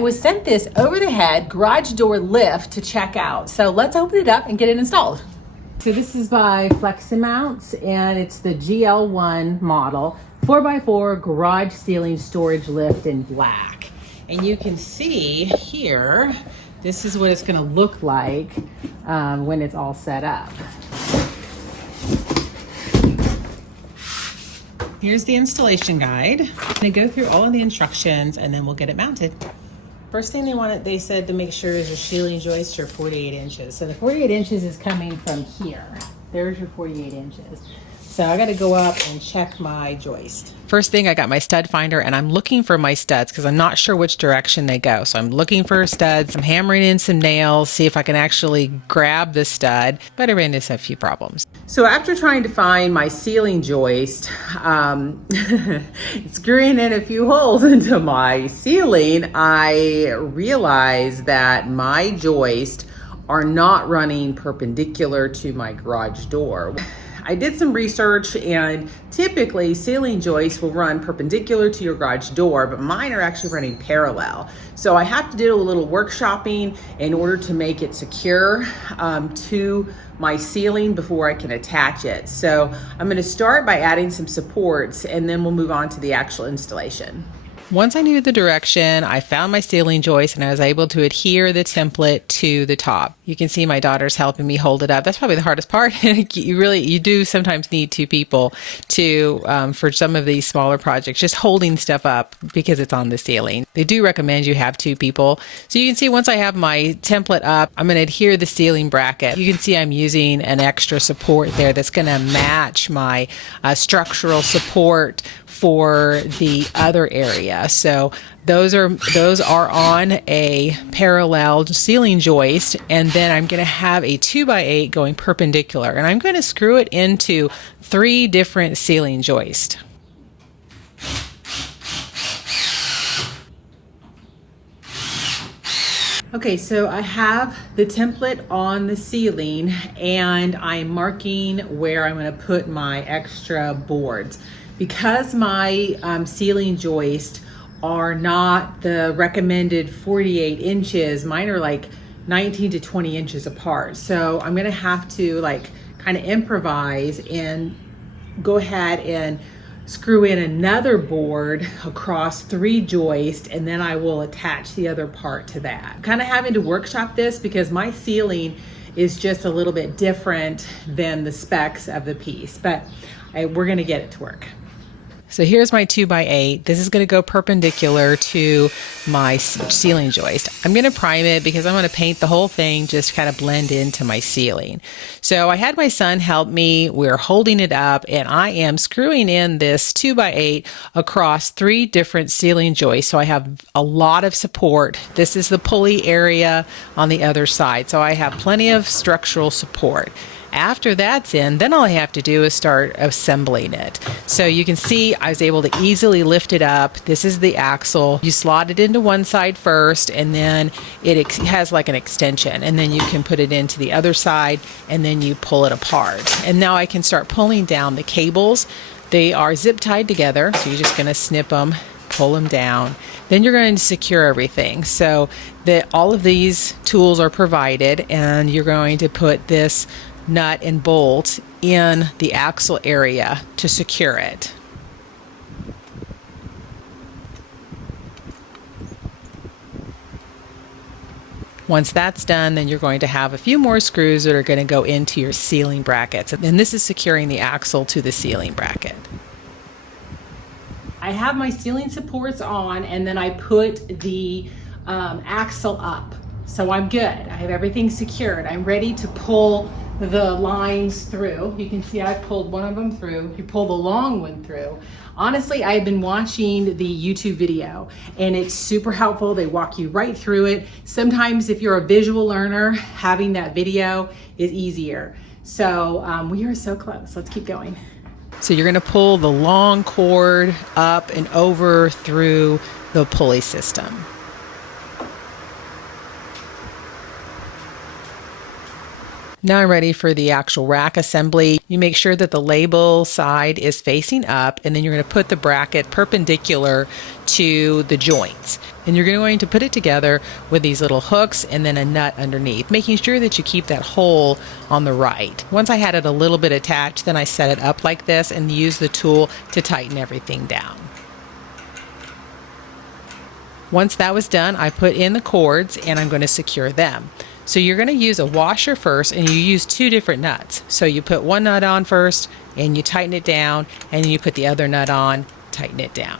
I was sent this over the head garage door lift to check out. So let's open it up and get it installed. So this is by FLEXIMOUNTS and it's the GL1 model, 4x4 garage ceiling storage lift in black. And you can see here, this is what it's gonna look like when it's all set up. Here's the installation guide. I'm gonna go through all of the instructions and then we'll get it mounted. First thing they said to make sure is your ceiling joists are 48 inches. So the 48 inches is coming from here. There's your 48 inches. So I gotta go up and check my joist. First thing, I got my stud finder and I'm looking for my studs because I'm not sure which direction they go. So I'm looking for studs, I'm hammering in some nails, see if I can actually grab the stud, but I ran into a few problems. So after trying to find my ceiling joist, screwing in a few holes into my ceiling, I realized that my joists are not running perpendicular to my garage door. I did some research and typically ceiling joists will run perpendicular to your garage door, but mine are actually running parallel. So I have to do a little workshopping in order to make it secure to my ceiling before I can attach it. So I'm gonna start by adding some supports and then we'll move on to the actual installation. Once I knew the direction, I found my ceiling joist and I was able to adhere the template to the top. You can see my daughter's helping me hold it up. That's probably the hardest part. You do sometimes need two people to, for some of these smaller projects, just holding stuff up because it's on the ceiling. They do recommend you have two people. So you can see once I have my template up, I'm gonna adhere the ceiling bracket. You can see I'm using an extra support there that's gonna match my structural support for the other area. So those are on a parallel ceiling joist, and then I'm going to have a 2x8 going perpendicular, and I'm going to screw it into 3 different ceiling joists. Okay, so I have the template on the ceiling and I'm marking where I'm going to put my extra boards. Because my ceiling joists are not the recommended 48 inches, mine are like 19 to 20 inches apart. So I'm gonna have to kind of improvise and go ahead and screw in another board across 3 joists, and then I will attach the other part to that. I'm kind of having to workshop this because my ceiling is just a little bit different than the specs of the piece, but we're gonna get it to work. So here's my 2x8. This is going to go perpendicular to my ceiling joist. I'm going to prime it because I'm going to paint the whole thing, just kind of blend into my ceiling. So I had my son help me. We're holding it up and I am screwing in this 2x8 across 3 different ceiling joists. So I have a lot of support. This is the pulley area on the other side. So I have plenty of structural support. After that's in, then all I have to do is start assembling it. So you can see I was able to easily lift it up. This is the axle. You slot it into one side first, and then it has like an extension, and then you can put it into the other side, and then you pull it apart. And now I can start pulling down the cables. They are zip tied together, so you're just gonna snip them, pull them down. Then you're going to secure everything. So all of these tools are provided, and you're going to put this nut and bolt in the axle area to secure it. Once that's done, then you're going to have a few more screws that are going to go into your ceiling brackets. And this is securing the axle to the ceiling bracket. I have my ceiling supports on, and then I put the axle up. So I'm good. I have everything secured. I'm ready to pull the lines through. You can see I pulled one of them through. You pull the long one through. Honestly, I've been watching the YouTube video and it's super helpful. They walk you right through it. Sometimes if you're a visual learner, having that video is easier. So we are so close. Let's keep going. So you're gonna pull the long cord up and over through the pulley system. Now I'm ready for the actual rack assembly. You make sure that the label side is facing up, and then you're going to put the bracket perpendicular to the joints. And you're going to put it together with these little hooks and then a nut underneath, making sure that you keep that hole on the right. Once I had it a little bit attached, then I set it up like this and use the tool to tighten everything down. Once that was done, I put in the cords and I'm going to secure them. So you're going to use a washer first, and you use 2 different nuts. So you put one nut on first and you tighten it down, and then you put the other nut on, tighten it down.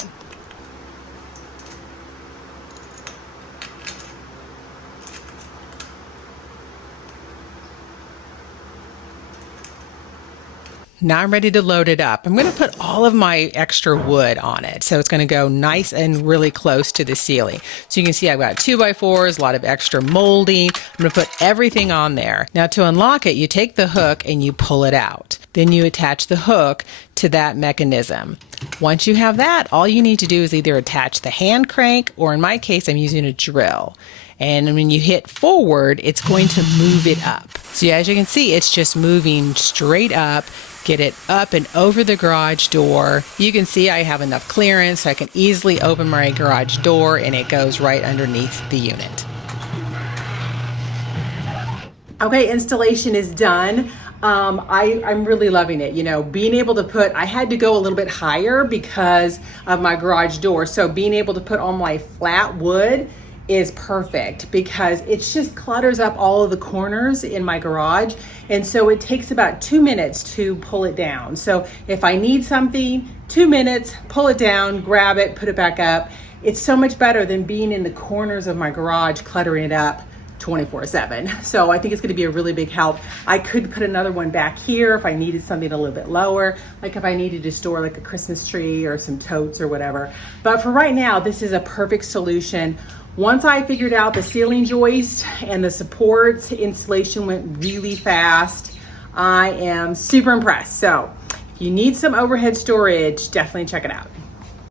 Now I'm ready to load it up. I'm going to put all of my extra wood on it. So it's going to go nice and really close to the ceiling. So you can see I've got 2x4s, a lot of extra molding. I'm going to put everything on there. Now to unlock it, you take the hook and you pull it out. Then you attach the hook to that mechanism. Once you have that, all you need to do is either attach the hand crank, or in my case, I'm using a drill. And when you hit forward, it's going to move it up. So as you can see, it's just moving straight up. Get it up and over the garage door. You can see I have enough clearance so I can easily open my garage door, and it goes right underneath the unit. Okay, installation is done. I'm really loving it. You know, being able to put, I had to go a little bit higher because of my garage door. So being able to put on my flat wood is perfect, because it just clutters up all of the corners in my garage. And so it takes about 2 minutes to pull it down. So if I need something, 2 minutes, pull it down, grab it, put it back up. It's so much better than being in the corners of my garage, cluttering it up 24/7. So I think it's going to be a really big help. I could put another one back here if I needed something a little bit lower, like if I needed to store like a Christmas tree or some totes or whatever. But for right now, this is a perfect solution. Once I figured out the ceiling joist and the supports, installation went really fast. I am super impressed. So if you need some overhead storage, definitely check it out.